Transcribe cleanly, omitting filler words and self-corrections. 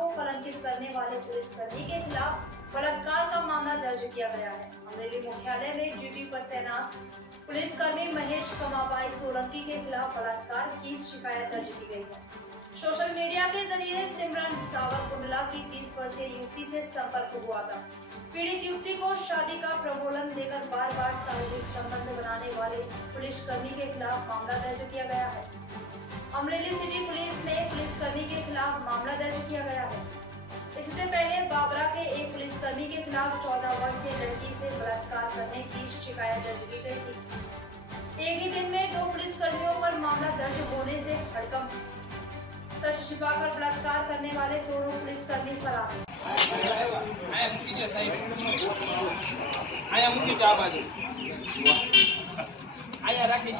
को कलंकित करने वाले पुलिसकर्मी के खिलाफ बलात्कार का मामला दर्ज किया गया है। अमरेली मुख्यालय में ड्यूटी पर तैनात पुलिसकर्मी महेश कमाबाई सोलंकी के खिलाफ बलात्कार की शिकायत दर्ज की गई है। सोशल मीडिया के जरिए सिमरन सावरकुंडला की 30 वर्षीय युवती से संपर्क हुआ था। पीड़ित युवती को शादी का प्रलोभन देकर बार बार शारीरिक संबंध बनाने वाले पुलिसकर्मी के खिलाफ मामला दर्ज किया गया है। अमरेली सिटी पुलिस में पुलिसकर्मी के खिलाफ मामला दर्ज किया गया है। इससे पहले बाबरा के एक पुलिसकर्मी के खिलाफ 14 वर्षीय लड़की से बलात्कार करने की शिकायत दर्ज की गई थी। एक ही दिन में 2 पुलिसकर्मियों पर मामला दर्ज होने से हड़कंप। सच छिपाकर बलात्कार करने वाले दोनों पुलिसकर्मी फरार। आया मुकी जा बाजू आया राखी